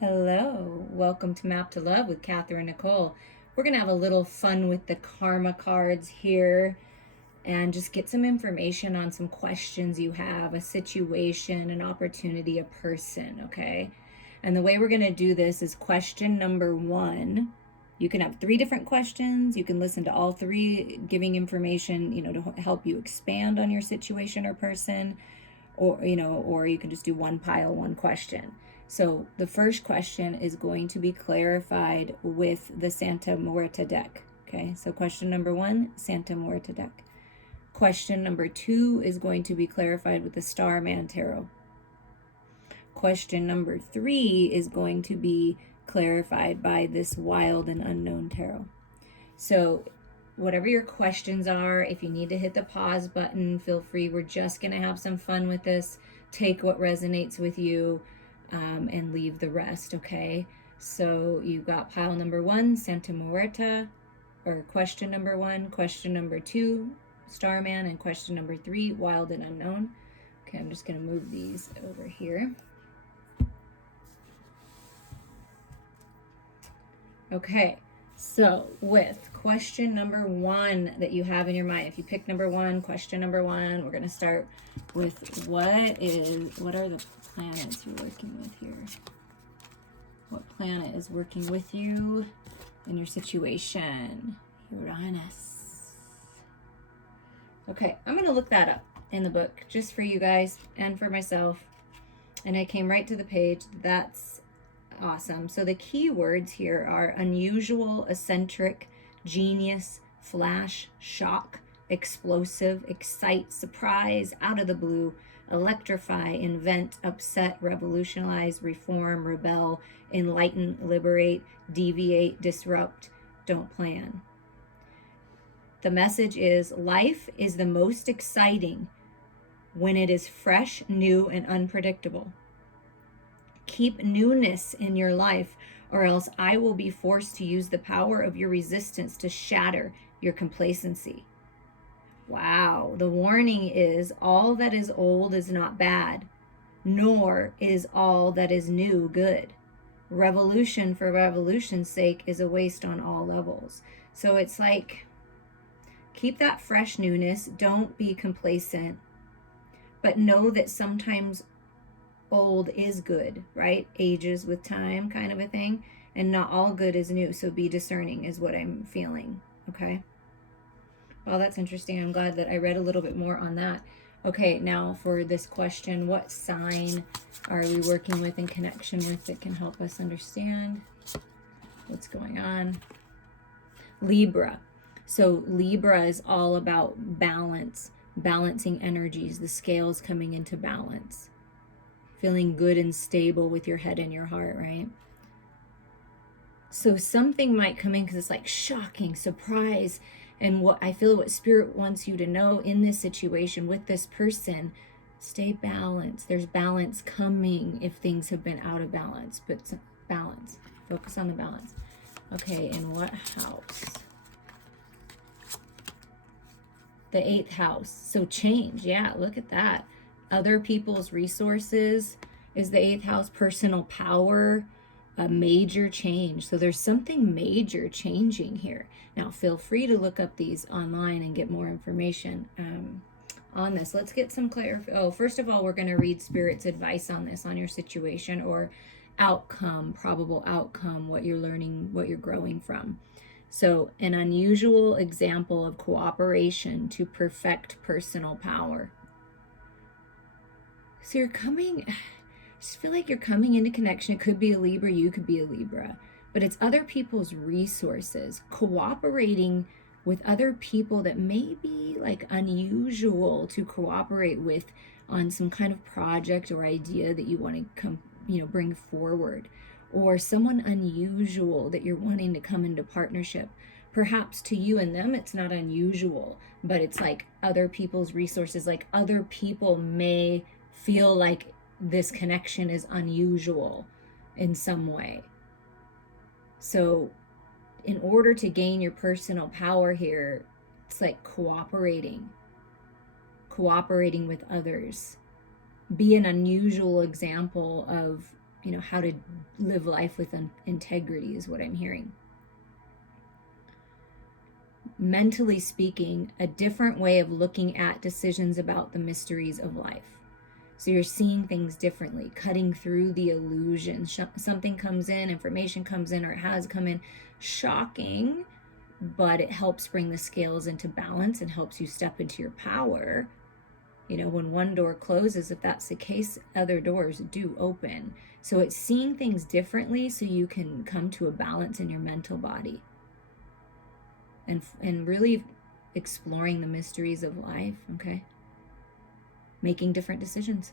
Hello, welcome to Map to Love with Catherine Nicole. We're going to have a little fun with the karma cards here and just get some information on some questions you have, a situation, an opportunity, a person, okay? And the way we're going to do this is question number 1. You can have 3 different questions. You can listen to all 3 giving information, to help you expand on your situation or person, or you can just do one pile, one question. So the first question is going to be clarified with the Santa Muerte deck. Okay, so question number 1, Santa Muerte deck. Question number 2 is going to be clarified with the Starman tarot. Question number 3 is going to be clarified by this Wild and Unknown tarot. So whatever your questions are, if you need to hit the pause button, feel free. We're just going to have some fun with this. Take what resonates with you and leave the rest, okay? So you've got pile number 1, Santa Muerte, or question number 1, question number 2, Starman, and question number 3, Wild and Unknown. Okay, I'm just going to move these over here. Okay, so with question number 1 that you have in your mind, if you pick number 1, question number 1, we're going to start with what are the planets you're working with here? What planet is working with you in your situation? Uranus. Okay, I'm going to look that up in the book just for you guys and for myself. And I came right to the page. That's awesome. So the key words here are unusual, eccentric, genius, flash, shock, explosive, excite, surprise, out of the blue, electrify, invent, upset, revolutionize, reform, rebel, enlighten, liberate, deviate, disrupt, don't plan. The message is life is the most exciting when it is fresh, new, and unpredictable. Keep newness in your life, or else I will be forced to use the power of your resistance to shatter your complacency. Wow. The warning is all that is old is not bad, nor is all that is new good. Revolution for revolution's sake is a waste on all levels. So it's like, keep that fresh newness. Don't be complacent, but know that sometimes old is good, right? Ages with time, kind of a thing. And not all good is new. So be discerning is what I'm feeling. Okay. Well, that's interesting. I'm glad that I read a little bit more on that. Okay, now for this question, what sign are we working with in connection with that can help us understand what's going on? Libra. So Libra is all about balance, balancing energies, the scales coming into balance, feeling good and stable with your head and your heart, right? So something might come in because it's like shocking, surprise. And what I feel what Spirit wants you to know in this situation with this person, stay balanced. There's balance coming if things have been out of balance, but balance. Focus on the balance. Okay, in what house? The 8th house. So change. Yeah, look at that. Other people's resources is the 8th house. Personal power, a major change. So there's something major changing here. Now feel free to look up these online and get more information on this. Let's get some first of all, we're going to read Spirit's advice on this, on your situation or outcome, probable outcome, what you're learning, what you're growing from. So an unusual example of cooperation to perfect personal power. So you're coming, I just feel like you're coming into connection. It could be a Libra, you could be a Libra, but it's other people's resources, cooperating with other people that may be like unusual to cooperate with on some kind of project or idea that you want to bring forward, or someone unusual that you're wanting to come into partnership. Perhaps to you and them, it's not unusual, but it's like other people's resources, like other people may feel like this connection is unusual in some way. So in order to gain your personal power here, it's like cooperating with others. Be an unusual example of, how to live life with integrity is what I'm hearing. Mentally speaking, a different way of looking at decisions about the mysteries of life. So you're seeing things differently, cutting through the illusion. Something comes in, information comes in, or it has come in, shocking, but it helps bring the scales into balance and helps you step into your power. You know, when one door closes, if that's the case, other doors do open. So it's seeing things differently so you can come to a balance in your mental body. And really exploring the mysteries of life, okay? Making different decisions.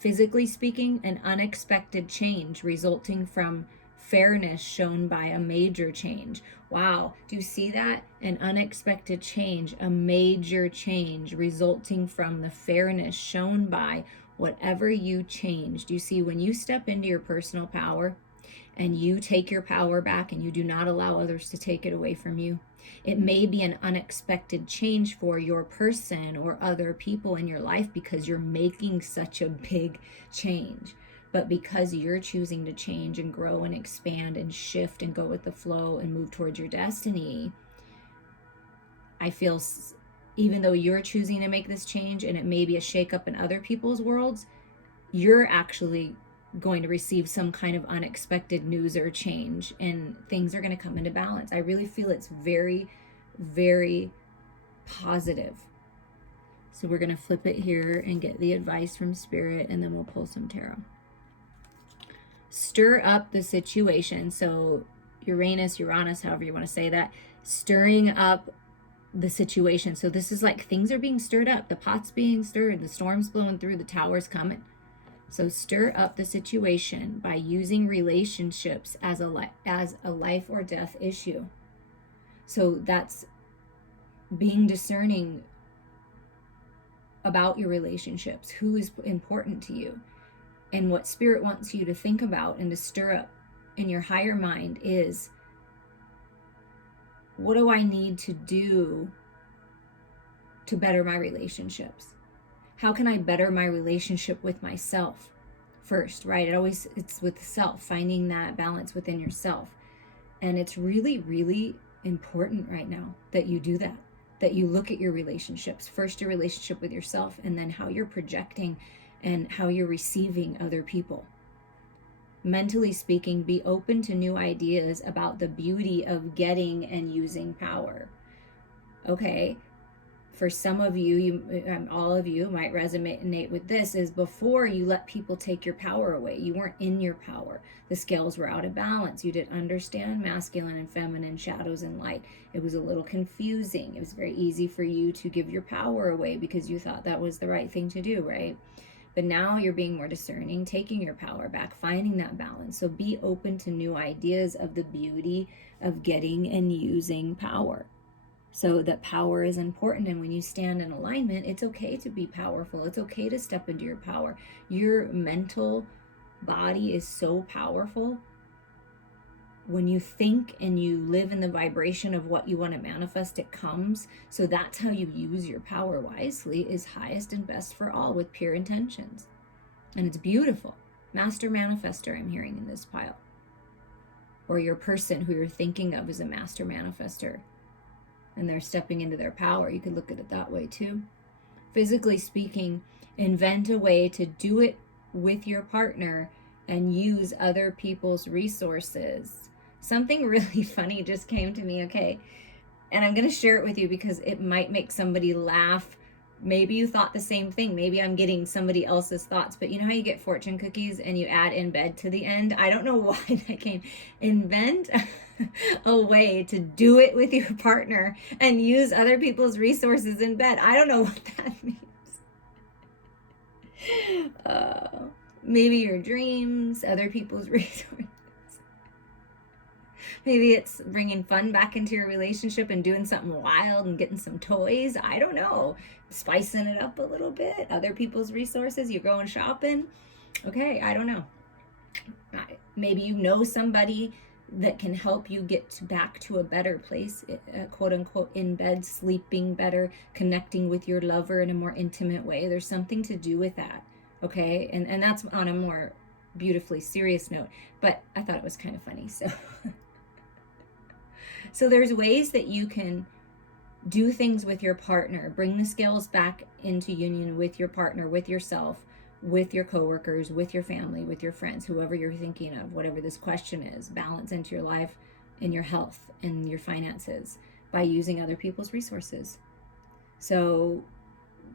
Physically speaking, an unexpected change resulting from fairness shown by a major change. Wow, do you see that? An unexpected change, a major change resulting from the fairness shown by whatever you change. Do you see when you step into your personal power and you take your power back and you do not allow others to take it away from you? It may be an unexpected change for your person or other people in your life because you're making such a big change. But because you're choosing to change and grow and expand and shift and go with the flow and move towards your destiny, I feel even though you're choosing to make this change and it may be a shakeup in other people's worlds, you're actually going to receive some kind of unexpected news or change, and things are going to come into balance. I really feel it's very, very positive. So we're going to flip it here and get the advice from Spirit, and then we'll pull some tarot. Stir up the situation. So Uranus, however you want to say that, stirring up the situation. So this is like things are being stirred up. The pot's being stirred. The storm's blowing through. The tower's coming. So stir up the situation by using relationships as a life or death issue. So that's being discerning about your relationships, who is important to you. And what Spirit wants you to think about and to stir up in your higher mind is, what do I need to do to better my relationships? How can I better my relationship with myself first, right? It's with self, finding that balance within yourself. And it's really, really important right now that you do that you look at your relationships. First, your relationship with yourself, and then how you're projecting and how you're receiving other people. Mentally speaking, be open to new ideas about the beauty of getting and using power. Okay, for some of you, all of you might resonate with this, is before you let people take your power away. You weren't in your power. The scales were out of balance. You didn't understand masculine and feminine, shadows and light. It was a little confusing. It was very easy for you to give your power away because you thought that was the right thing to do, right? But now you're being more discerning, taking your power back, finding that balance. So be open to new ideas of the beauty of getting and using power. So that power is important. And when you stand in alignment, it's okay to be powerful. It's okay to step into your power. Your mental body is so powerful. When you think and you live in the vibration of what you want to manifest, it comes. So that's how you use your power wisely, is highest and best for all with pure intentions. And it's beautiful. Master manifester, I'm hearing in this pile. Or your person who you're thinking of is a master manifester, and they're stepping into their power. You could look at it that way too. Physically speaking, invent a way to do it with your partner and use other people's resources. Something really funny just came to me, okay? And I'm going to share it with you because it might make somebody laugh. Maybe you thought the same thing. Maybe I'm getting somebody else's thoughts. But you know how you get fortune cookies and you add in bed to the end? I don't know why that came. Invent a way to do it with your partner and use other people's resources in bed. I don't know what that means. Maybe your dreams, other people's resources. Maybe it's bringing fun back into your relationship and doing something wild and getting some toys. I don't know. Spicing it up a little bit. Other people's resources. You're going shopping. Okay, I don't know. Maybe you know somebody that can help you get back to a better place, quote unquote, in bed, sleeping better, connecting with your lover in a more intimate way. There's something to do with that. Okay, and that's on a more beautifully serious note, but I thought it was kind of funny. So there's ways that you can do things with your partner, bring the scales back into union with your partner, with yourself, with your coworkers, with your family, with your friends, whoever you're thinking of, whatever this question is, balance into your life and your health and your finances by using other people's resources. So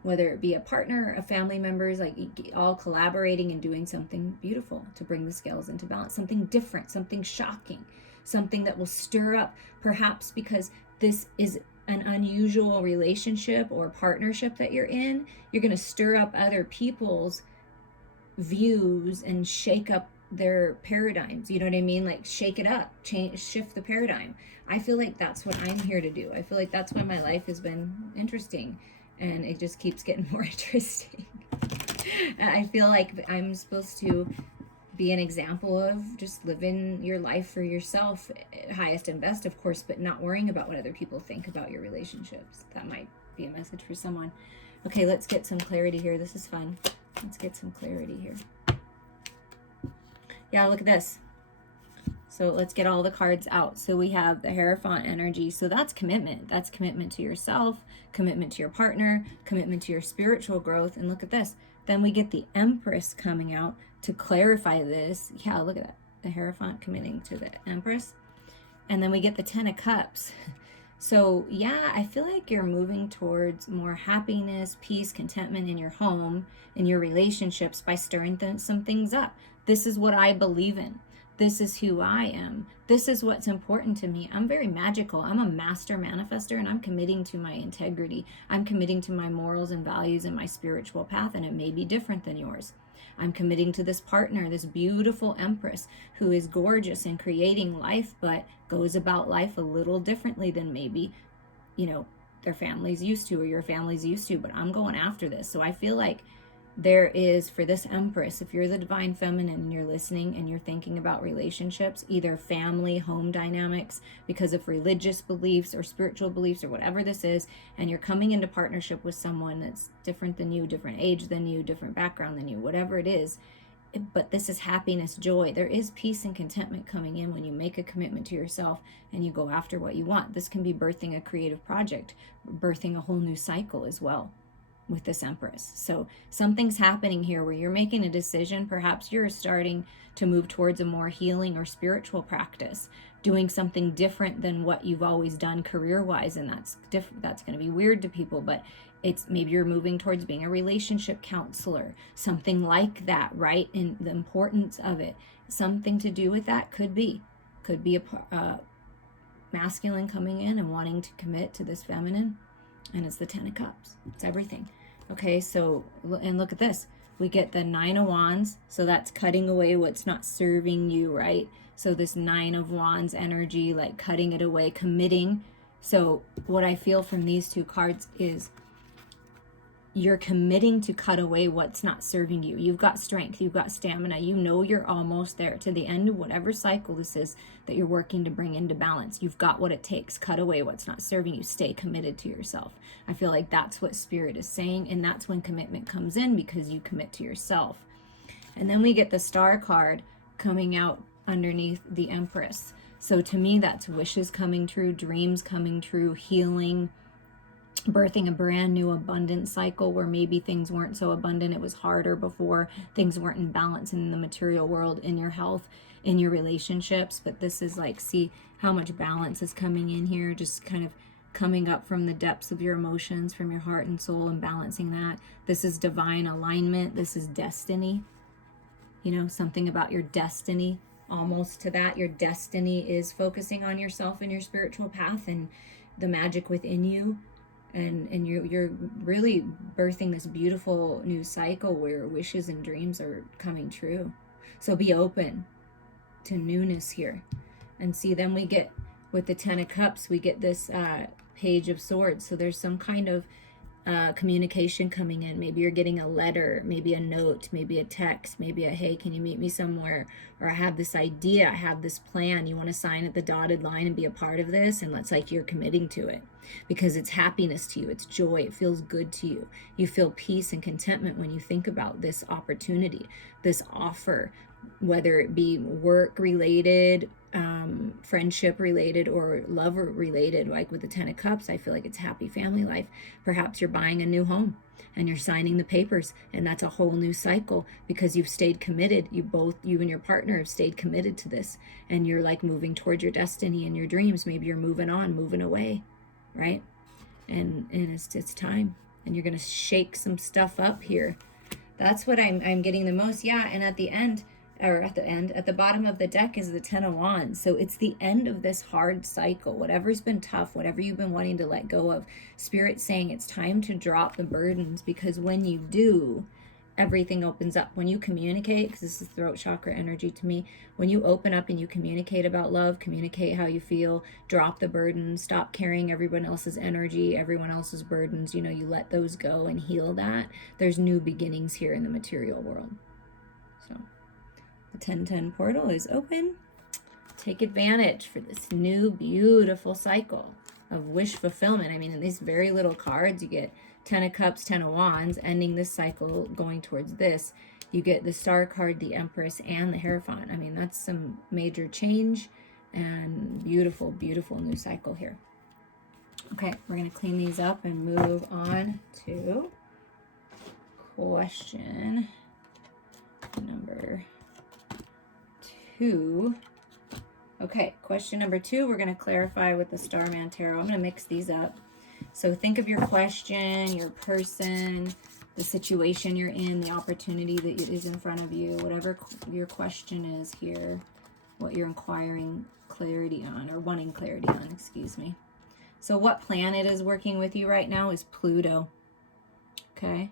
whether it be a partner, a family members, like all collaborating and doing something beautiful to bring the scales into balance, something different, something shocking, something that will stir up, perhaps because this is an unusual relationship or partnership that you're in, you're going to stir up other people's views and shake up their paradigms. You know what I mean? Like shake it up, change, shift the paradigm. I feel like that's what I'm here to do. I feel like that's why my life has been interesting, and it just keeps getting more interesting. I feel like I'm supposed to be an example of just living your life for yourself, highest and best, of course, but not worrying about what other people think about your relationships. That might be a message for someone. Okay, let's get some clarity here. This is fun. Let's get some clarity here. Yeah, look at this. So let's get all the cards out. So we have the Hierophant energy. So that's commitment. That's commitment to yourself, commitment to your partner, commitment to your spiritual growth. And look at this. Then we get the Empress coming out to clarify this. Yeah, look at that. The Hierophant committing to the Empress. And then we get the Ten of Cups. So yeah, I feel like you're moving towards more happiness, peace, contentment in your home, in your relationships by stirring some things up. This is what I believe in. This is who I am. This is what's important to me. I'm very magical. I'm a master manifester, and I'm committing to my integrity. I'm committing to my morals and values and my spiritual path, and it may be different than yours. I'm committing to this partner, this beautiful Empress who is gorgeous and creating life, but goes about life a little differently than maybe, their family's used to or your family's used to, but I'm going after this. So I feel like there is, for this Empress, if you're the divine feminine and you're listening and you're thinking about relationships, either family, home dynamics, because of religious beliefs or spiritual beliefs or whatever this is, and you're coming into partnership with someone that's different than you, different age than you, different background than you, whatever it is, but this is happiness, joy. There is peace and contentment coming in when you make a commitment to yourself and you go after what you want. This can be birthing a creative project, birthing a whole new cycle as well with this Empress. So something's happening here where you're making a decision. Perhaps you're starting to move towards a more healing or spiritual practice, doing something different than what you've always done career-wise, and that's different. That's going to be weird to people, but it's maybe you're moving towards being a relationship counselor, something like that, right? And the importance of it, something to do with that could be a masculine coming in and wanting to commit to this feminine, and it's the Ten of Cups. It's everything. Okay, so, and look at this. We get the Nine of Wands, so that's cutting away what's not serving you, right? So this Nine of Wands energy, like cutting it away, committing. So what I feel from these two cards is you're committing to cut away what's not serving you. You've got strength, you've got stamina, you're almost there to the end of whatever cycle this is that you're working to bring into balance. You've got what it takes. Cut away what's not serving you. Stay committed to yourself. I feel like that's what Spirit is saying, and that's when commitment comes in, because you commit to yourself. And then we get the Star card coming out underneath the Empress. So to me, that's wishes coming true, dreams coming true, healing, birthing a brand new abundant cycle where maybe things weren't so abundant. It was harder before. Things weren't in balance in the material world, in your health, in your relationships. But this is like, see how much balance is coming in here, just kind of coming up from the depths of your emotions, from your heart and soul, and balancing that. This is divine alignment. This is destiny. Something about your destiny, almost to that. Your destiny is focusing on yourself and your spiritual path and the magic within you. And you're really birthing this beautiful new cycle where wishes and dreams are coming true. So be open to newness here. And see, then we get, with the Ten of Cups, we get this Page of Swords. So there's some kind of communication coming in. Maybe you're getting a letter, maybe a note, maybe a text, maybe a, hey, can you meet me somewhere? Or I have this idea, I have this plan. You want to sign at the dotted line and be a part of this? And it's like you're committing to it because it's happiness to you. It's joy. It feels good to you. You feel peace and contentment when you think about this opportunity, this offer, whether it be work related, friendship related, or lover related. Like with the 10 of Cups, I feel like it's happy family life. Perhaps you're buying a new home and you're signing the papers, and that's a whole new cycle because you've stayed committed. You and your partner have stayed committed to this, and you're like moving towards your destiny and your dreams. Maybe you're moving on, moving away, right? And it's time, and you're gonna shake some stuff up here. That's what I'm getting the most. Yeah, and at the bottom of the deck is the 10 of Wands. So it's the end of this hard cycle. Whatever's been tough, whatever you've been wanting to let go of, Spirit's saying it's time to drop the burdens, because when you do, everything opens up. When you communicate, because this is throat chakra energy to me, when you open up and you communicate about love, communicate how you feel, drop the burden, stop carrying everyone else's energy, everyone else's burdens, you let those go and heal that. There's new beginnings here in the material world. So the 1010 portal is open. Take advantage for this new beautiful cycle of wish fulfillment. I mean, in these very little cards, you get 10 of Cups, 10 of Wands, ending this cycle, going towards this. You get the Star card, the Empress, and the Hierophant. I mean, that's some major change and beautiful, beautiful new cycle here. Okay, we're going to clean these up and move on to question number 2. Okay, question number 2, we're going to clarify with the Starman Tarot. I'm going to mix these up. So think of your question, your person, the situation you're in, the opportunity that is in front of you, whatever your question is here, what you're inquiring clarity on, or wanting clarity on, excuse me. So what planet is working with you right now is Pluto. Okay,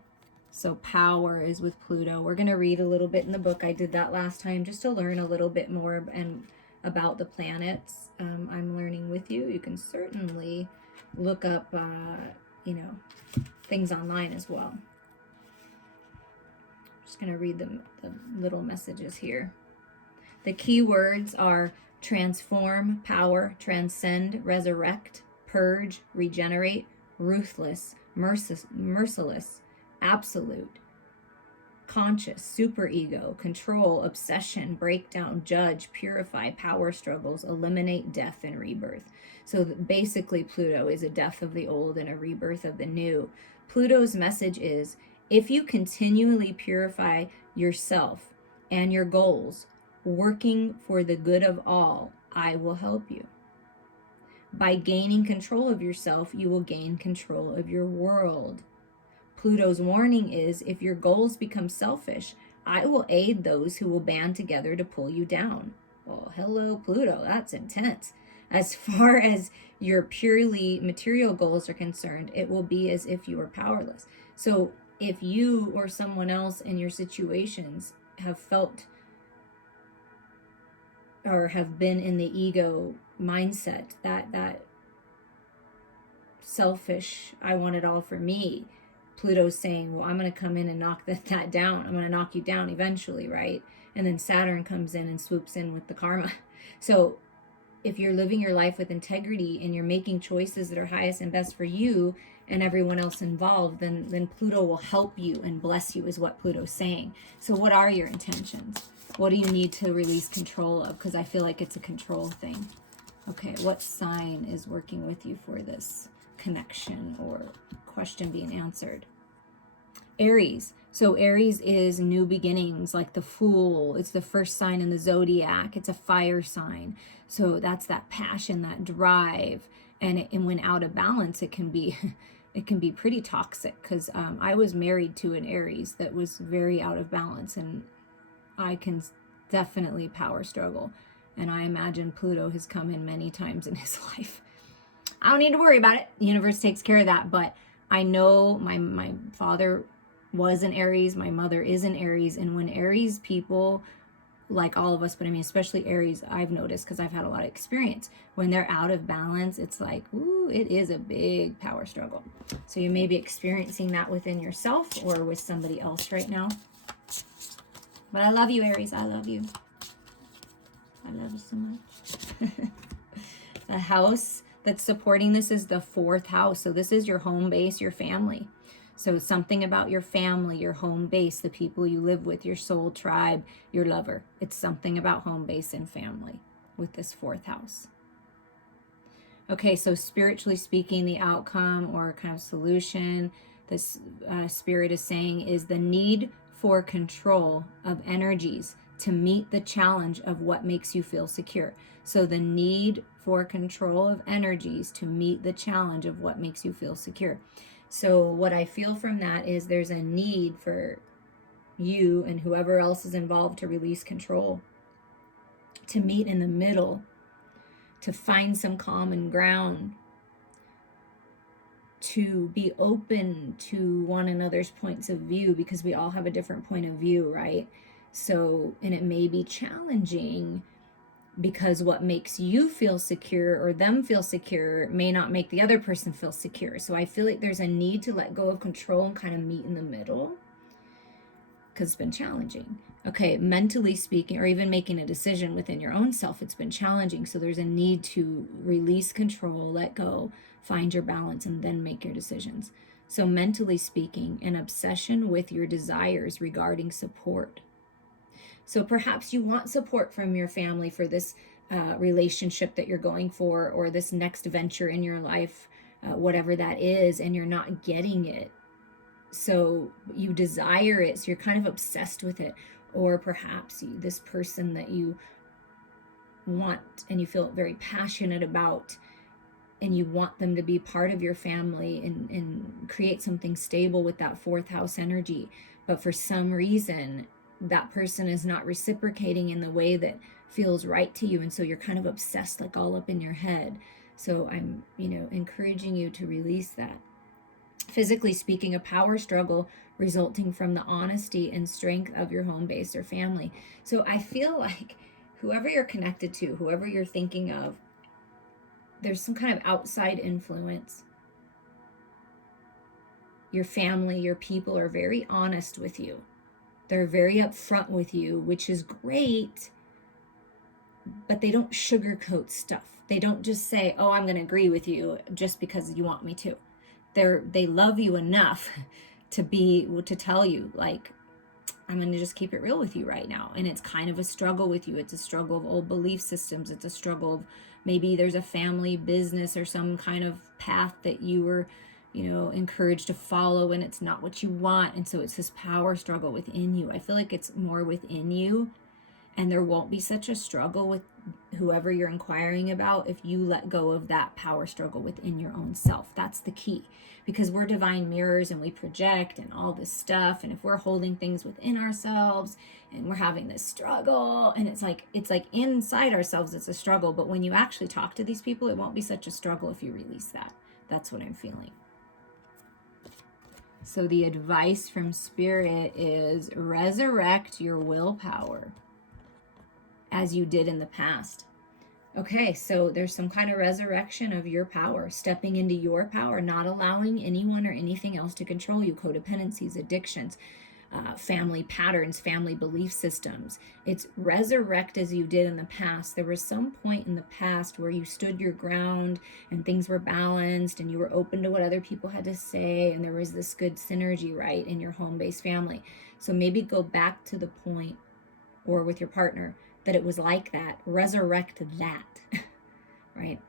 so power is with Pluto. We're going to read a little bit in the book. I did that last time just to learn a little bit more and about the planets. I'm learning with you. You can certainly look up, things online as well. I'm just going to read the little messages here. The key words are transform, power, transcend, resurrect, purge, regenerate, ruthless, merciless, absolute, conscious, superego, control, obsession, breakdown, judge, purify, power struggles, eliminate, death, and rebirth. So basically Pluto is a death of the old and a rebirth of the new. Pluto's message is, if you continually purify yourself and your goals, working for the good of all, I will help you. By gaining control of yourself, you will gain control of your world. Pluto's warning is, if your goals become selfish, I will aid those who will band together to pull you down. Well, hello, Pluto, that's intense. As far as your purely material goals are concerned, it will be as if you are powerless. So if you or someone else in your situations have felt or have been in the ego mindset, that selfish, I want it all for me, Pluto's saying, well, I'm going to come in and knock that down. I'm going to knock you down eventually, right? And then Saturn comes in and swoops in with the karma. So if you're living your life with integrity and you're making choices that are highest and best for you and everyone else involved, then Pluto will help you and bless you, is what Pluto's saying. So what are your intentions? What do you need to release control of? Because I feel like it's a control thing. Okay, what sign is working with you for this connection or question being answered? Aries. So Aries is new beginnings, like the Fool. It's the first sign in the zodiac. It's a fire sign. So that's that passion, that drive. And when out of balance, it can be pretty toxic. Because I was married to an Aries that was very out of balance, and I can definitely power struggle. And I imagine Pluto has come in many times in his life. I don't need to worry about it. The universe takes care of that. But I know my father was an Aries. My mother is an Aries. And when Aries people like all of us, but I mean, especially Aries, I've noticed because I've had a lot of experience. When they're out of balance, it's like, ooh, it is a big power struggle. So you may be experiencing that within yourself or with somebody else right now. But I love you, Aries. I love you. I love you so much. The house that's supporting this is the 4th house. So this is your home base, your family. So something about your family, your home base, the people you live with, your soul tribe, your lover. It's something about home base and family with this 4th house. Okay, so spiritually speaking, the outcome or kind of solution this spirit is saying is the need for control of energies to meet the challenge of what makes you feel secure. So the need for control of energies to meet the challenge of what makes you feel secure. So what I feel from that is there's a need for you and whoever else is involved to release control, to meet in the middle, to find some common ground, to be open to one another's points of view, because we all have a different point of view, right? So, and it may be challenging because what makes you feel secure or them feel secure may not make the other person feel secure. So I feel like there's a need to let go of control and kind of meet in the middle because it's been challenging. Okay, mentally speaking, or even making a decision within your own self, it's been challenging. So there's a need to release control, let go, find your balance, and then make your decisions. So mentally speaking, an obsession with your desires regarding support. So perhaps you want support from your family for this relationship that you're going for, or this next venture in your life, whatever that is, and you're not getting it. So you desire it, so you're kind of obsessed with it. Or perhaps this person that you want and you feel very passionate about, and you want them to be part of your family and create something stable with that 4th house energy. But for some reason, that person is not reciprocating in the way that feels right to you. And so you're kind of obsessed, like all up in your head. So I'm, encouraging you to release that. Physically speaking, a power struggle resulting from the honesty and strength of your home base or family. So I feel like whoever you're connected to, whoever you're thinking of, there's some kind of outside influence. Your family, your people are very honest with you. They're very upfront with you, which is great, but they don't sugarcoat stuff. They don't just say, oh, I'm going to agree with you just because you want me to. They love you enough to tell you, like, I'm going to just keep it real with you right now. And it's kind of a struggle with you. It's a struggle of old belief systems. It's a struggle of maybe there's a family business or some kind of path that you were, encouraged to follow, and it's not what you want. And so it's this power struggle within you. I feel like it's more within you, and there won't be such a struggle with whoever you're inquiring about if you let go of that power struggle within your own self. That's the key, because we're divine mirrors and we project and all this stuff. And if we're holding things within ourselves and we're having this struggle, and it's like inside ourselves, it's a struggle. But when you actually talk to these people, it won't be such a struggle if you release that. That's what I'm feeling. So the advice from Spirit is resurrect your willpower as you did in the past. Okay, so there's some kind of resurrection of your power, stepping into your power, not allowing anyone or anything else to control you. Codependencies, addictions, family patterns, family belief systems. It's resurrect as you did in the past. There was some point in the past where you stood your ground and things were balanced and you were open to what other people had to say, and there was this good synergy, right, in your home-based family. So maybe go back to the point, or with your partner, that it was like that. Resurrect that, right?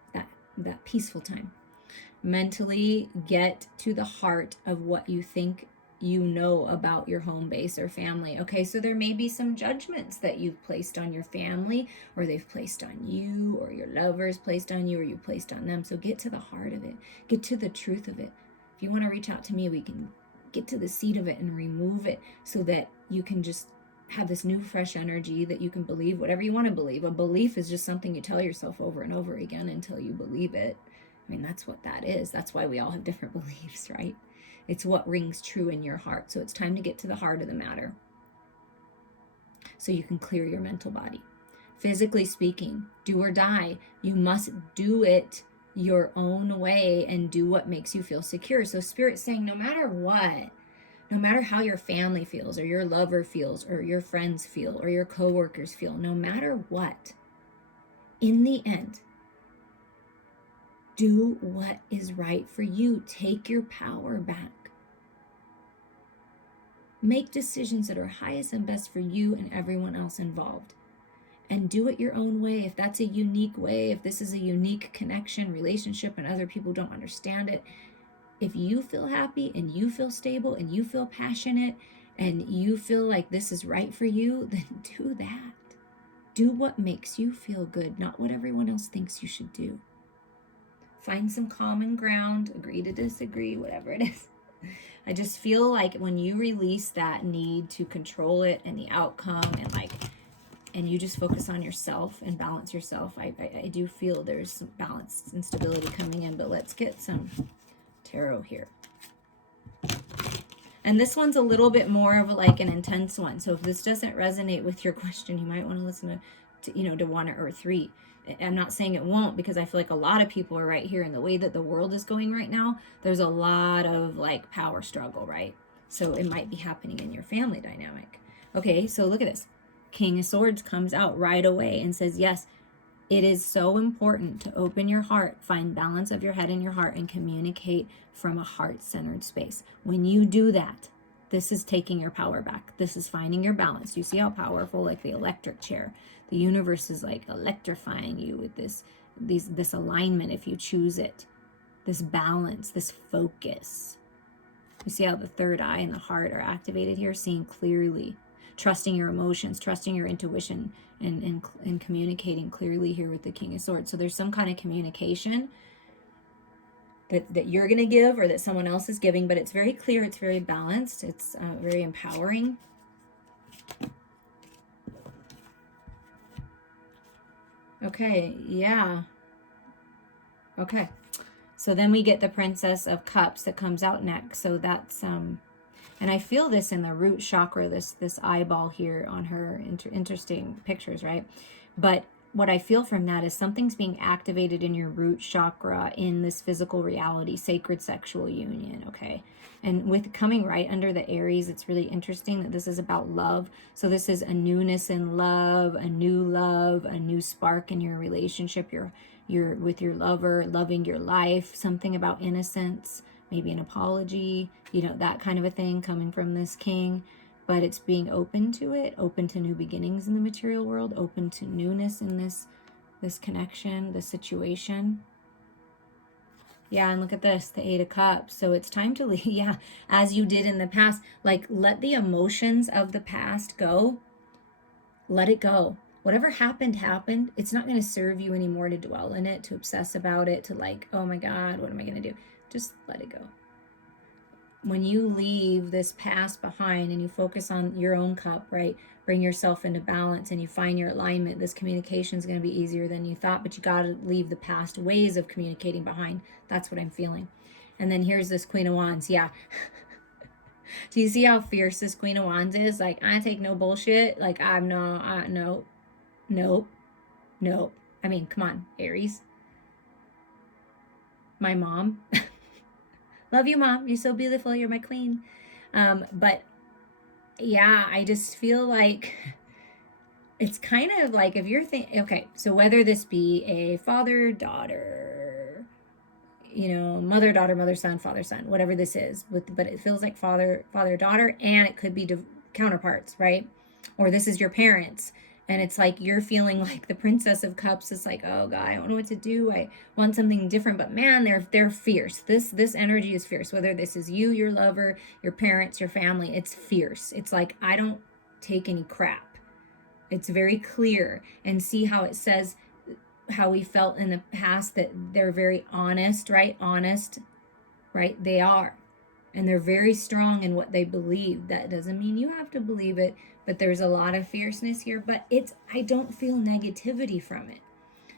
That peaceful time. Mentally get to the heart of what you think you know about your home base or family. Okay, so there may be some judgments that you've placed on your family, or they've placed on you, or your lovers placed on you, or you placed on them. So get to the heart of it. Get to the truth of it. If you want to reach out to me, we can get to the seed of it and remove it so that you can just have this new fresh energy that you can believe whatever you want to believe. A belief is just something you tell yourself over and over again until you believe it. I mean, that's what that is. That's why we all have different beliefs, right? It's what rings true in your heart. So it's time to get to the heart of the matter. so you can clear your mental body. Physically speaking, do or die. You must do it your own way and do what makes you feel secure. So Spirit's saying, no matter what, no matter how your family feels or your lover feels or your friends feel or your coworkers feel, no matter what, in the end, do what is right for you. Take your power back. Make decisions that are highest and best for you and everyone else involved. And do it your own way. If that's a unique way, if this is a unique connection, relationship, and other people don't understand it, if you feel happy and you feel stable and you feel passionate and you feel like this is right for you, then do that. Do what makes you feel good, not what everyone else thinks you should do. Find some common ground, agree to disagree, whatever it is. I just feel like when you release that need to control it and the outcome and you just focus on yourself and balance yourself, I do feel there's some balance and stability coming in. But let's get some tarot here. And this one's a little bit more of like an intense one. So if this doesn't resonate with your question, you might want to listen to 1 or 3. I'm not saying it won't, because I feel like a lot of people are right here in the way that the world is going right now. There's a lot of like power struggle, right? So it might be happening in your family dynamic. Okay, so look at this. King of Swords comes out right away and says, yes, it is so important to open your heart, find balance of your head and your heart, and communicate from a heart-centered space. When you do that, this is taking your power back. This is finding your balance. You see how powerful, like the electric chair, the universe is like electrifying you with this alignment if you choose it, this balance, this focus. You see how the third eye and the heart are activated here, seeing clearly, trusting your emotions, trusting your intuition, and communicating clearly here with the King of Swords. So there's some kind of communication that you're going to give or that someone else is giving, but it's very clear, it's very balanced, it's very empowering. Okay, yeah. Okay. So then we get the Princess of Cups that comes out next. So that's and I feel this in the root chakra, this eyeball here on her. Interesting pictures, right? But what I feel from that is something's being activated in your root chakra in this physical reality, sacred sexual union, okay? And with coming right under the Aries, it's really interesting that this is about love. So this is a newness in love, a new spark in your relationship, you're with your lover, loving your life, something about innocence, maybe an apology, that kind of a thing coming from this king. But it's being open to it, open to new beginnings in the material world, open to newness in this connection, this situation. Yeah, and look at this, the 8 of Cups. So it's time to leave, yeah, as you did in the past. Like, let the emotions of the past go. Let it go. Whatever happened. It's not going to serve you anymore to dwell in it, to obsess about it, to like, oh my God, what am I going to do? Just let it go. When you leave this past behind and you focus on your own cup, right? Bring yourself into balance and you find your alignment, this communication is going to be easier than you thought, but you got to leave the past ways of communicating behind. That's what I'm feeling. And then here's this Queen of Wands. Yeah. Do you see how fierce this Queen of Wands is? Like, I take no bullshit. Like, nope. I mean, come on, Aries. My mom. Love you, Mom. You're so beautiful. You're my queen. But yeah, I just feel like it's kind of like if you're thinking, okay, so whether this be a father, daughter, mother, daughter, mother, son, father, son, whatever this is, but it feels like father, daughter, and it could be counterparts, right? Or this is your parents. And it's like you're feeling like the Princess of Cups is like, oh God, I don't know what to do. I want something different. But man, they're fierce. This energy is fierce. Whether this is you, your lover, your parents, your family, it's fierce. It's like, I don't take any crap. It's very clear. And see how it says how we felt in the past, that they're very honest, right? Honest, right? They are. And they're very strong in what they believe. That doesn't mean you have to believe it, but there's a lot of fierceness here, but I don't feel negativity from it.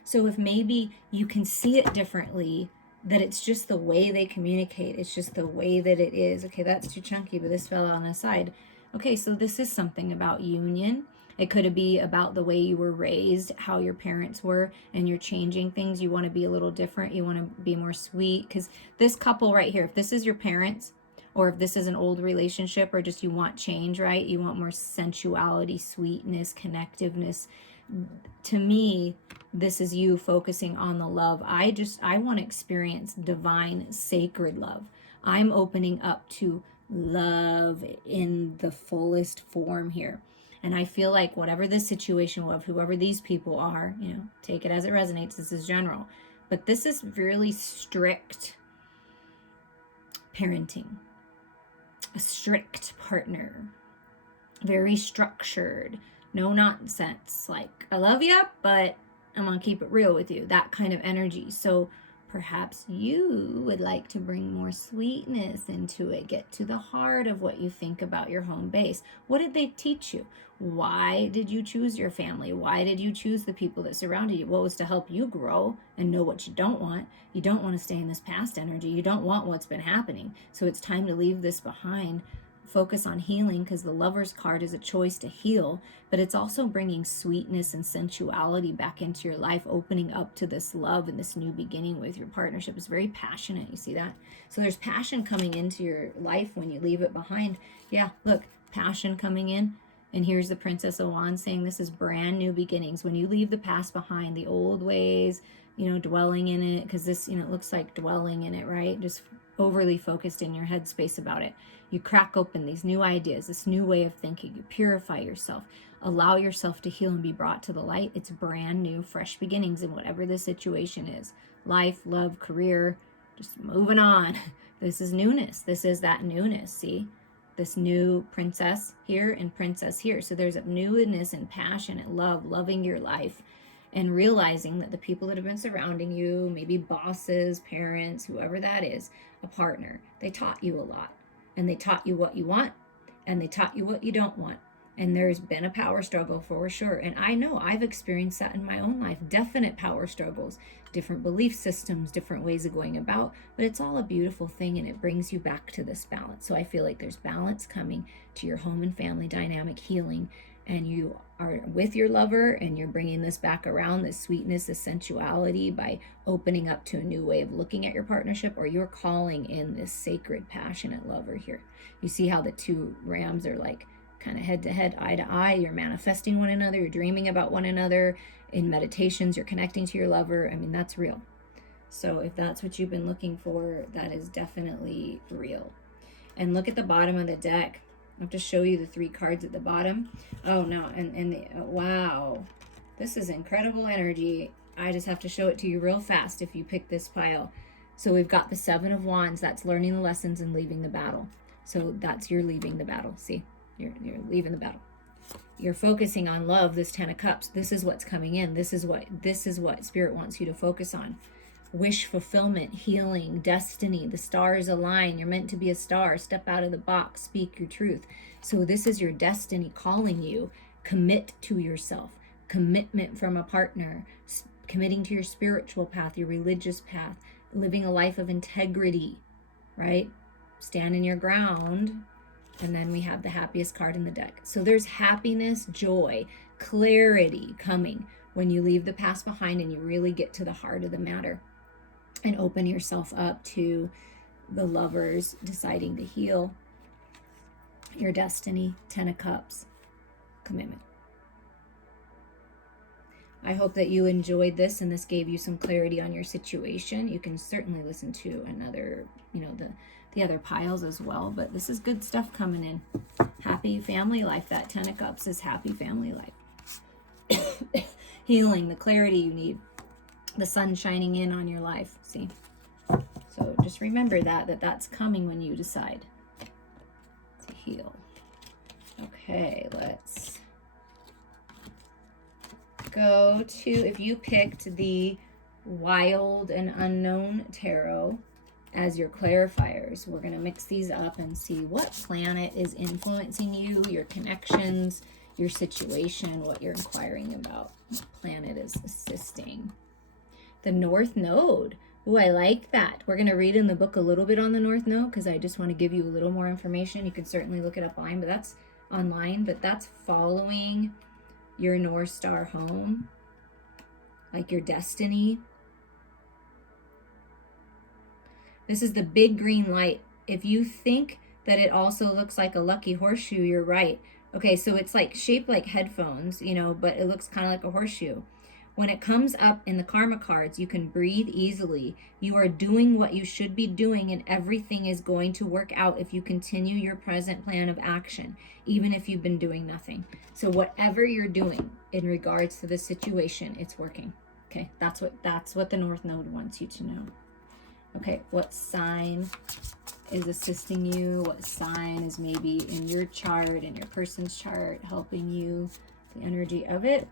So if maybe you can see it differently, that it's just the way they communicate, it's just the way that it is. Okay, that's too chunky, but this fell on the side. Okay, so this is something about union It could be about the way you were raised, how your parents were, and you're changing things. You want to be a little different. You want to be more sweet. Because this couple right here, if this is your parents, or if this is an old relationship, or just you want change, right? You want more sensuality, sweetness, connectiveness. To me, this is you focusing on the love. I want to experience divine, sacred love. I'm opening up to love in the fullest form here. And I feel like whatever this situation was, whoever these people are, take it as it resonates. This is general. But this is really strict parenting. A strict partner. Very structured. No nonsense. Like, I love you, but I'm going to keep it real with you. That kind of energy. So perhaps you would like to bring more sweetness into it. Get to the heart of what you think about your home base. What did they teach you? Why did you choose your family? Why did you choose the people that surrounded you? What was to help you grow and know what you don't want? You don't want to stay in this past energy. You don't want what's been happening. So it's time to leave this behind. Focus on healing, because the Lover's card is a choice to heal, but it's also bringing sweetness and sensuality back into your life, opening up to this love and this new beginning with your partnership. It's very passionate. You see that? So there's passion coming into your life when you leave it behind. Yeah, look, passion coming in. And here's the Princess of Wands saying this is brand new beginnings. When you leave the past behind, the old ways, dwelling in it, because this, it looks like dwelling in it, right? Just overly focused in your headspace about it. You crack open these new ideas, this new way of thinking. You purify yourself, allow yourself to heal and be brought to the light. It's brand new, fresh beginnings in whatever the situation is. Life, love, career, just moving on. This is newness. This is that newness, see? This new princess here and princess here. So there's a newness and passion and love, loving your life, and realizing that the people that have been surrounding you, maybe bosses, parents, whoever that is, a partner, they taught you a lot. And they taught you what you want, and they taught you what you don't want. And there's been a power struggle for sure. And I know I've experienced that in my own life. Definite power struggles, different belief systems, different ways of going about. But it's all a beautiful thing, and it brings you back to this balance. So I feel like there's balance coming to your home and family dynamic healing. And you are with your lover, and you're bringing this back around, this sweetness, this sensuality, by opening up to a new way of looking at your partnership, or you're calling in this sacred, passionate lover here. You see how the two rams are like kind of head to head, eye to eye. You're manifesting one another. You're dreaming about one another. In meditations, you're connecting to your lover. I mean, that's real. So if that's what you've been looking for, that is definitely real. And look at the bottom of the deck. I have to show you the 3 cards at the bottom. Oh no, wow, this is incredible energy. I just have to show it to you real fast if you pick this pile. So we've got the 7 of Wands. That's learning the lessons and leaving the battle. So that's you're leaving the battle. See, you're leaving the battle. You're focusing on love. This 10 of Cups. This is what's coming in. This is what Spirit wants you to focus on. Wish fulfillment, healing, destiny, the stars align. You're meant to be a star. Step out of the box, speak your truth. So this is your destiny calling you. Commit to yourself. Commitment from a partner. Committing to your spiritual path, your religious path. Living a life of integrity, right? Stand in your ground. And then we have the happiest card in the deck. So there's happiness, joy, clarity coming when you leave the past behind and you really get to the heart of the matter. And open yourself up to the lovers deciding to heal your destiny. 10 of Cups, commitment. I hope that you enjoyed this and this gave you some clarity on your situation. You can certainly listen to another, the other piles as well, but this is good stuff coming in. Happy family life. That 10 of Cups is happy family life. Healing, the clarity you need. The sun shining in on your life, see? So just remember that's coming when you decide to heal. Okay, let's go to, if you picked the Wild and Unknown Tarot as your clarifiers, we're going to mix these up and see what planet is influencing you, your connections, your situation, what you're inquiring about. What planet is assisting? The North Node. Ooh, I like that. We're going to read in the book a little bit on the North Node because I just want to give you a little more information. You can certainly look it up online, but that's following your North Star home, like your destiny. This is the big green light. If you think that it also looks like a lucky horseshoe, you're right. Okay, so it's like shaped like headphones, you know, but it looks kind of like a horseshoe. When it comes up in the karma cards, you can breathe easily. You are doing what you should be doing, and everything is going to work out if you continue your present plan of action, even if you've been doing nothing. So whatever you're doing in regards to the situation, it's working. Okay, that's what the North Node wants you to know. Okay, what sign is assisting you? What sign is maybe in your chart, in your person's chart, helping you? The energy of it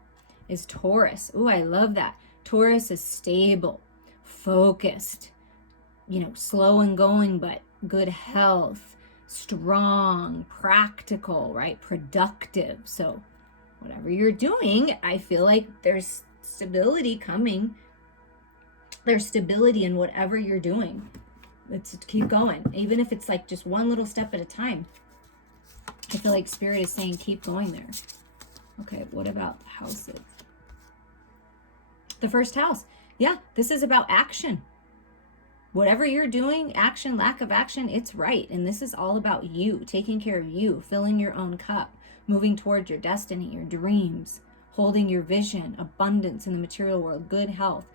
is Taurus. Ooh, I love that. Taurus is stable, focused, you know, slow and going, but good health, strong, practical, right? Productive. So whatever you're doing, I feel like there's stability coming. There's stability in whatever you're doing. Let's keep going. Even if it's like just one little step at a time. I feel like Spirit is saying keep going there. Okay, what about the houses? The first house. Yeah, this is about action. Whatever you're doing, action, lack of action, it's right. And this is all about you, taking care of you, filling your own cup, moving towards your destiny, your dreams, holding your vision, abundance in the material world, good health,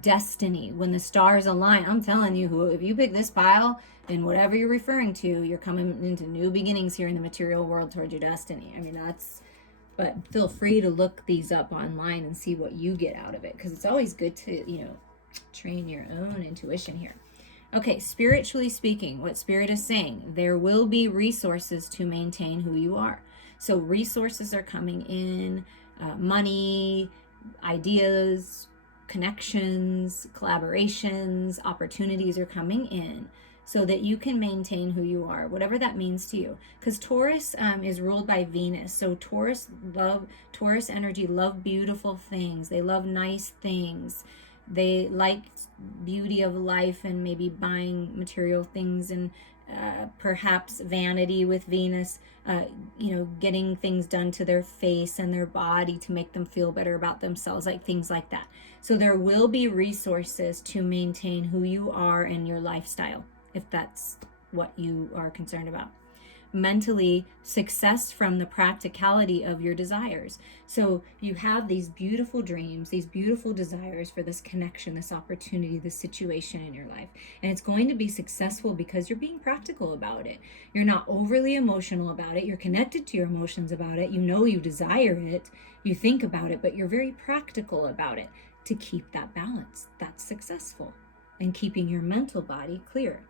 destiny. When the stars align, I'm telling you, if you pick this pile and whatever you're referring to, you're coming into new beginnings here in the material world towards your destiny. I mean, but feel free to look these up online and see what you get out of it, because it's always good to, you know, train your own intuition here. Okay, spiritually speaking, what Spirit is saying, there will be resources to maintain who you are. So resources are coming in, money, ideas, connections, collaborations, opportunities are coming in so that you can maintain who you are, whatever that means to you. Because Taurus is ruled by Venus. So Taurus energy love beautiful things. They love nice things. They like beauty of life and maybe buying material things and perhaps vanity with Venus, you know, getting things done to their face and their body to make them feel better about themselves, like things like that. So there will be resources to maintain who you are and your lifestyle, if that's what you are concerned about. Mentally, success from the practicality of your desires. So you have these beautiful dreams, these beautiful desires for this connection, this opportunity, this situation in your life. And it's going to be successful because you're being practical about it. You're not overly emotional about it. You're connected to your emotions about it. You know you desire it. You think about it, but you're very practical about it to keep that balance. That's successful. And keeping your mental body clear.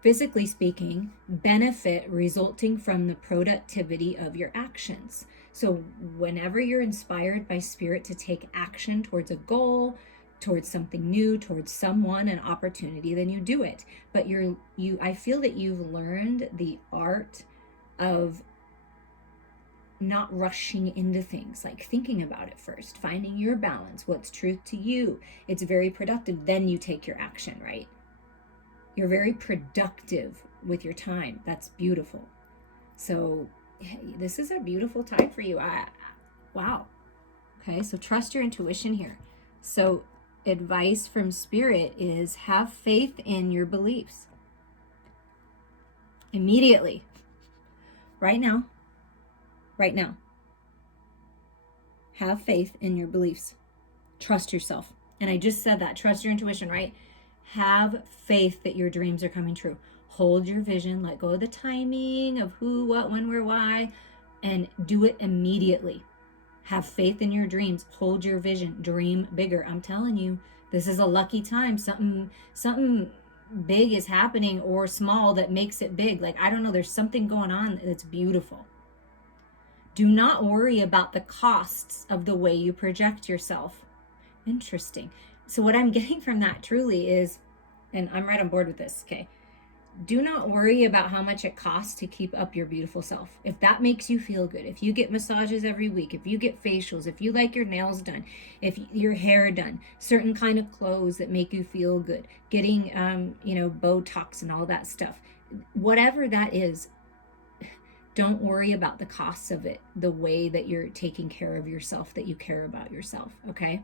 Physically speaking, benefit resulting from the productivity of your actions. So whenever you're inspired by Spirit to take action towards a goal, towards something new, towards someone, an opportunity, then you do it. But I feel that you've learned the art of not rushing into things, like thinking about it first, finding your balance, what's truth to you. It's very productive. Then you take your action, right? You're very productive with your time. That's beautiful. So this is a beautiful time for you. Wow. Okay, so trust your intuition here. So advice from Spirit is have faith in your beliefs. Immediately. Right now. Right now. Have faith in your beliefs. Trust yourself. And I just said that. Trust your intuition, right? Have faith that your dreams are coming true. Hold your vision, let go of the timing of who, what, when, where, why, and do it immediately. Have faith in your dreams. Hold your vision. Dream bigger. I'm telling you, this is a lucky time. Something big is happening, or small, that makes it big. Like, I don't know, there's something going on that's beautiful. Do not worry about the costs of the way you project yourself. Interesting. So what I'm getting from that truly is, and I'm right on board with this, okay, do not worry about how much it costs to keep up your beautiful self. If that makes you feel good, if you get massages every week, if you get facials, if you like your nails done, if your hair done, certain kind of clothes that make you feel good, getting, Botox and all that stuff, whatever that is, Don't worry about the costs of it, the way that you're taking care of yourself, that you care about yourself, okay?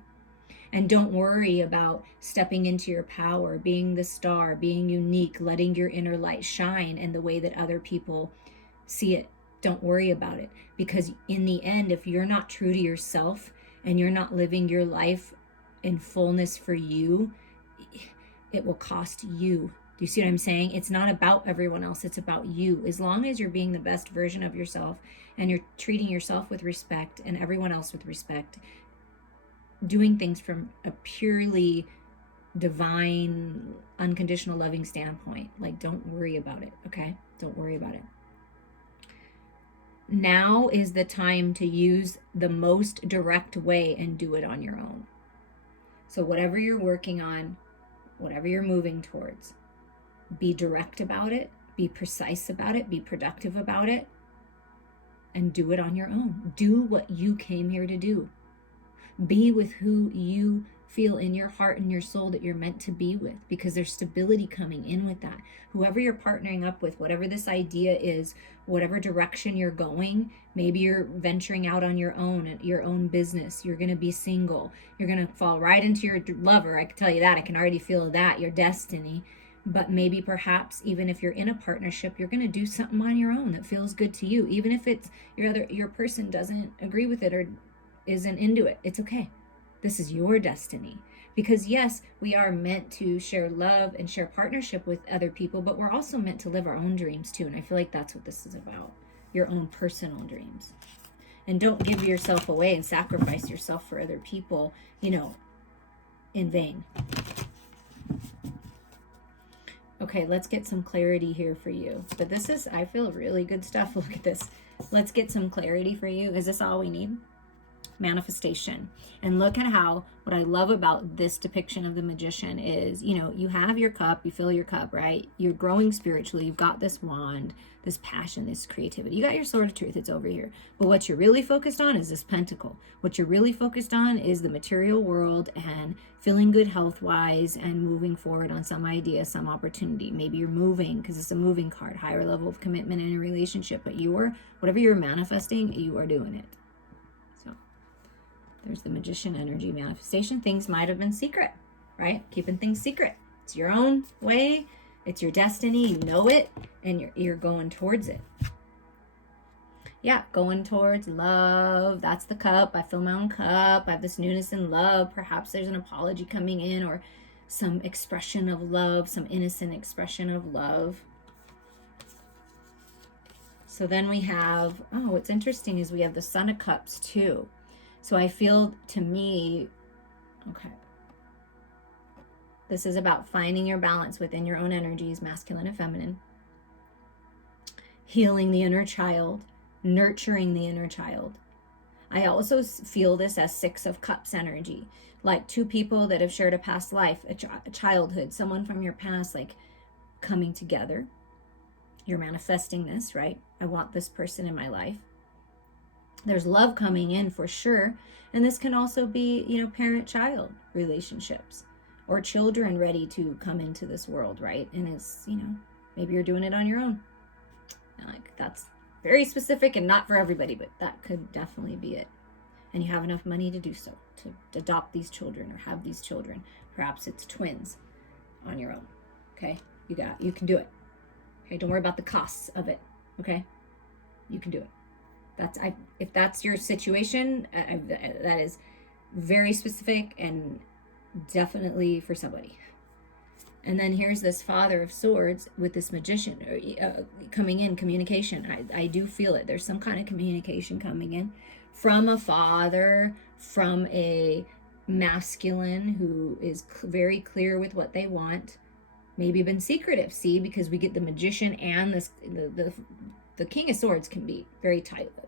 And don't worry about stepping into your power, being the star, being unique, letting your inner light shine in the way that other people see it. Don't worry about it, because in the end, if you're not true to yourself and you're not living your life in fullness for you, it will cost you. Do you see what I'm saying? It's not about everyone else. It's about you. As long as you're being the best version of yourself and you're treating yourself with respect and everyone else with respect, doing things from a purely divine, unconditional loving standpoint, like, don't worry about it, okay? Don't worry about it. Now is the time to use the most direct way and do it on your own. So whatever you're working on, whatever you're moving towards, be direct about it, be precise about it, be productive about it, and do it on your own. Do what you came here to do. Be with who you feel in your heart and your soul that you're meant to be with, because there's stability coming in with that. Whoever you're partnering up with, whatever this idea is, whatever direction you're going, maybe you're venturing out on your own business. You're going to be single. You're going to fall right into your lover. I can tell you that. I can already feel that, your destiny. But maybe perhaps even if you're in a partnership, you're going to do something on your own that feels good to you. Even if it's your person doesn't agree with it or isn't into it, it's okay. This is your destiny. Because yes, we are meant to share love and share partnership with other people, but we're also meant to live our own dreams too. And I feel like that's what this is about, your own personal dreams. And don't give yourself away and sacrifice yourself for other people, in vain. Okay, let's get some clarity here for you. But this is, I feel, really good stuff. Look at this. Let's get some clarity for you. Is this all we need? Manifestation. And look at how, what I love about this depiction of the magician is, you have your cup, you fill your cup, right? You're growing spiritually. You've got this wand, this passion, this creativity. You got your sword of truth. It's over here. But what you're really focused on is this pentacle. What you're really focused on is the material world and feeling good health-wise and moving forward on some idea, some opportunity. Maybe you're moving because it's a moving card, higher level of commitment in a relationship. But whatever you're manifesting, you are doing it. There's the magician energy manifestation. Things might have been secret, right? Keeping things secret. It's your own way. It's your destiny. You know it, and you're going towards it. Yeah, going towards love. That's the cup. I fill my own cup. I have this newness in love. Perhaps there's an apology coming in or some expression of love, some innocent expression of love. So then we have, what's interesting is we have the Son of Cups too. So I feel, to me, okay, this is about finding your balance within your own energies, masculine and feminine, healing the inner child, nurturing the inner child. I also feel this as Six of Cups energy, like two people that have shared a past life, a childhood, someone from your past, like coming together. You're manifesting this, right? I want this person in my life. There's love coming in for sure. And this can also be, parent-child relationships or children ready to come into this world, right? And it's, maybe you're doing it on your own. Like, that's very specific and not for everybody, but that could definitely be it. And you have enough money to do so, to adopt these children or have these children. Perhaps it's twins on your own, okay? You can do it. Okay, don't worry about the costs of it, okay? You can do it. If that's your situation, that is very specific and definitely for somebody. And then here's this Father of Swords with this magician coming in, communication. I do feel it. There's some kind of communication coming in from a father, from a masculine who is very clear with what they want. Maybe been secretive, see, because we get the magician and the King of Swords can be very tight-lipped.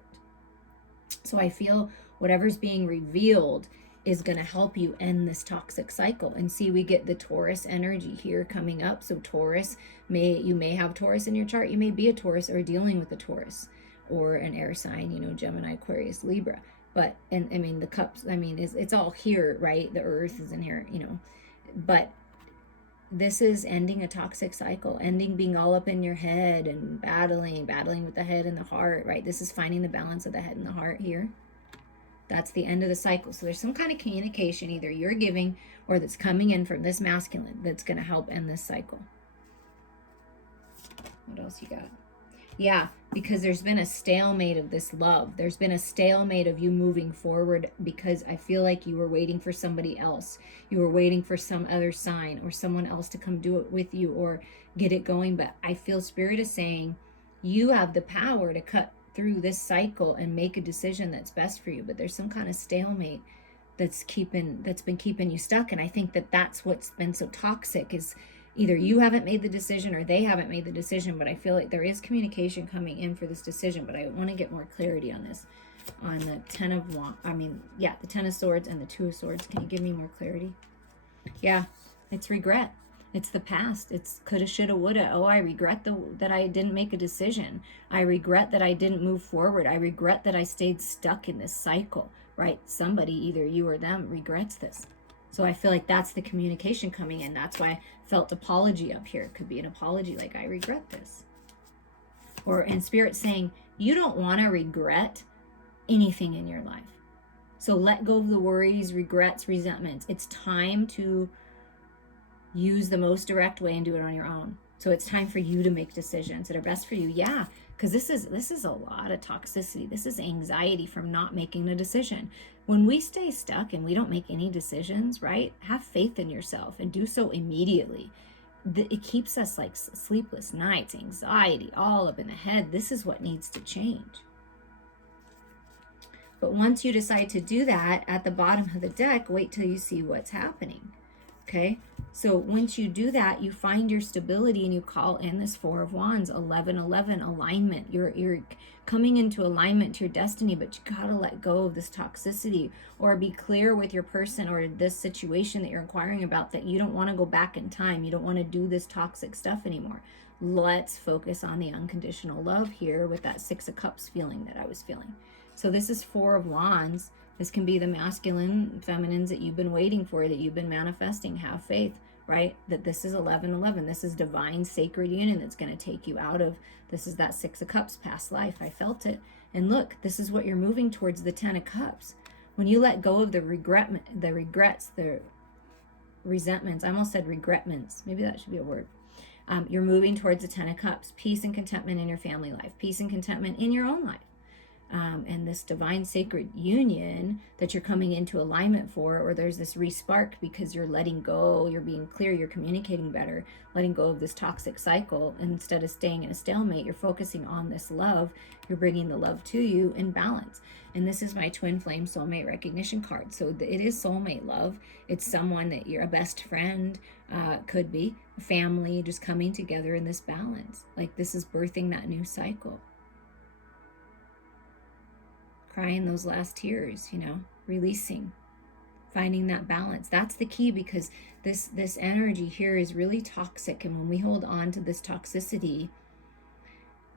So I feel whatever's being revealed is going to help you end this toxic cycle. And see, we get the Taurus energy here coming up. So Taurus, you may have Taurus in your chart. You may be a Taurus or dealing with a Taurus or an air sign, Gemini, Aquarius, Libra. But, and I mean, the cups, it's all here, right? The earth is in here, but this is ending a toxic cycle, ending being all up in your head and battling with the head and the heart, right? This is finding the balance of the head and the heart here. That's the end of the cycle. So there's some kind of communication either you're giving or that's coming in from this masculine that's going to help end this cycle. What else you got? Yeah, because there's been a stalemate of this love. There's been a stalemate of you moving forward because I feel like you were waiting for somebody else. You were waiting for some other sign or someone else to come do it with you or get it going. But I feel Spirit is saying you have the power to cut through this cycle and make a decision that's best for you. But there's some kind of stalemate that's been keeping you stuck. And I think that that's what's been so toxic is either you haven't made the decision or they haven't made the decision, but I feel like there is communication coming in for this decision, but I want to get more clarity on this. On the the 10 of Swords and the 2 of Swords. Can you give me more clarity? Yeah, it's regret. It's the past. It's coulda, shoulda, woulda. Oh, I regret that I didn't make a decision. I regret that I didn't move forward. I regret that I stayed stuck in this cycle, right? Somebody, either you or them, regrets this. So I feel like that's the communication coming in. That's why I felt apology up here. It could be an apology like, I regret this. Or in Spirit saying, you don't want to regret anything in your life. So let go of the worries, regrets, resentments. It's time to use the most direct way and do it on your own. So it's time for you to make decisions that are best for you. Yeah, because this is a lot of toxicity. This is anxiety from not making a decision. When we stay stuck and we don't make any decisions, right? Have faith in yourself and do so immediately. It keeps us like sleepless nights, anxiety, all up in the head. This is what needs to change. But once you decide to do that, at the bottom of the deck, wait till you see what's happening. Okay, so once you do that, you find your stability and you call in this 4 of Wands, 11-11 alignment. You're coming into alignment to your destiny, but you gotta let go of this toxicity or be clear with your person or this situation that you're inquiring about that you don't want to go back in time. You don't want to do this toxic stuff anymore. Let's focus on the unconditional love here with that 6 of Cups feeling that I was feeling. So this is 4 of Wands. This can be the masculine, feminines that you've been waiting for, that you've been manifesting. Have faith, right? That this is 11-11. This is divine, sacred union that's going to take you out of, this is that 6 of Cups, past life. I felt it. And look, this is what you're moving towards, the 10 of Cups. When you let go of the regrets, the resentments, I almost said regretments. Maybe that should be a word. You're moving towards the 10 of Cups. Peace and contentment in your family life. Peace and contentment in your own life. And this divine sacred union that you're coming into alignment for, or there's this respark because you're letting go, you're being clear, you're communicating better, letting go of this toxic cycle. And instead of staying in a stalemate, you're focusing on this love. You're bringing the love to you in balance. And this is my twin flame soulmate recognition card. So it is soulmate love. It's someone that you're a best friend, could be family, just coming together in this balance. Like this is birthing that new cycle. Crying those last tears, releasing, finding that balance. That's the key, because this energy here is really toxic. And when we hold on to this toxicity,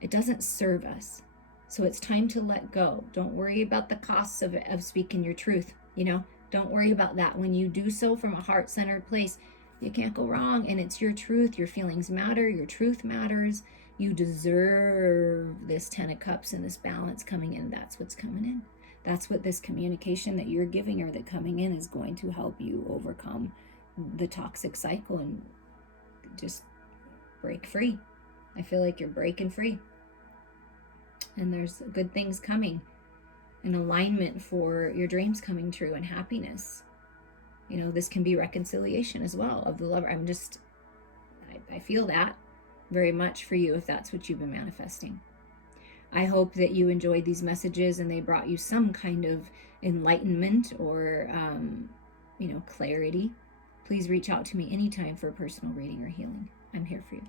it doesn't serve us. So it's time to let go. Don't worry about the costs of speaking your truth. Don't worry about that. When you do so from a heart-centered place, you can't go wrong. And it's your truth. Your feelings matter. Your truth matters. You deserve this 10 of Cups and this balance coming in. That's what's coming in. That's what this communication that you're giving or that coming in is going to help you overcome the toxic cycle and just break free. I feel like you're breaking free. And there's good things coming. An alignment for your dreams coming true and happiness. This can be reconciliation as well of the lover. I feel that very much for you if that's what you've been manifesting. I hope that you enjoyed these messages and they brought you some kind of enlightenment or, clarity. Please reach out to me anytime for a personal reading or healing. I'm here for you.